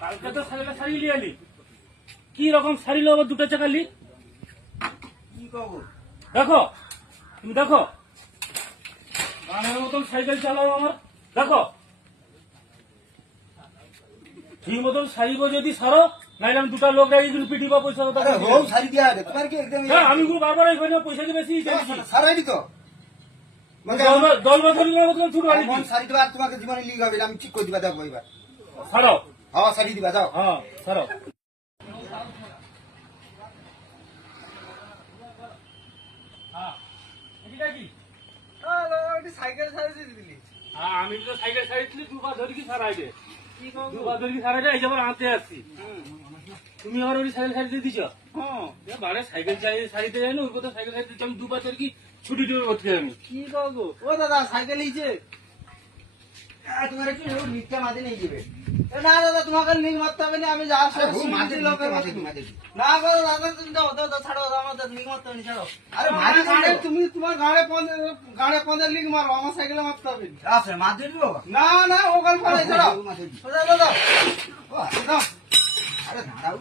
কালকে তো শাড়িটা শাড়ি নিয়ে এলি, কি রকম শাড়ি লো আবার দুটো চাকা লি? কি করবো? দেখো, তুমি দেখো গানের মতন সাইকেল চালাও আমার, দেখো ঠিক মতন সারিব যদি সারো, নাইলে আমি দুটা লোক রাখি কিন্তু পিটিবা পয়সা কথা। আরে হোম শাড়ি দিয়া দে তোমার কি একদম হ্যাঁ, আমি খুব বারবার এখানে পয়সা দিয়ে বেশি চাইছি। সারাই তো মানে দল বছর ছুট আনি এমন শাড়ি দেবা আর তোমাকে জীবনে লিগ হবে আমি ঠিক করে দিবা দেখো এবার। সারো। হ্যাঁ শাড়ি দিবা যাও। হ্যাঁ সারো। হ্যাঁ এটা কি? সাইকেল সারাই দিলি। হ্যাঁ, আমি তো সাইকেল সারিয়েছিলি দুবার ধরে কি সারাই দে, দুবার ধরে কি সারাই দে, এই যেমন আনতে আসছি তুমি আমার ওই সাইকেল সারিয়ে দিছ। হ্যাঁ, বারে সাইকেল সারিতে যাই না, ওর কথা সাইকেল সারিতে আমি দুবার ধরে কি ছুটি টুটি করতে আমি। কি করবো? ও দাদা সাইকেল নিচে তোমার একটু লিগটা মাঝে নিয়ে যাবে। না দাদা তোমাকে লিগ মারতে হবে না, আমি যা না করো দাদা, তুমি দাও দাদা ছাড়ো আমাদের লিগ মারতে হবে না, ছাড়ো। আরে ভাই তুমি তোমার গাড়ে পন্দে লিগ মারো, আমার সাইকেলে মারতে হবে না। মার দিয়ে দিবো না না ও গাল ফেলাই ছাড়ো দাদা দাদা। আরে দাঁড়াও।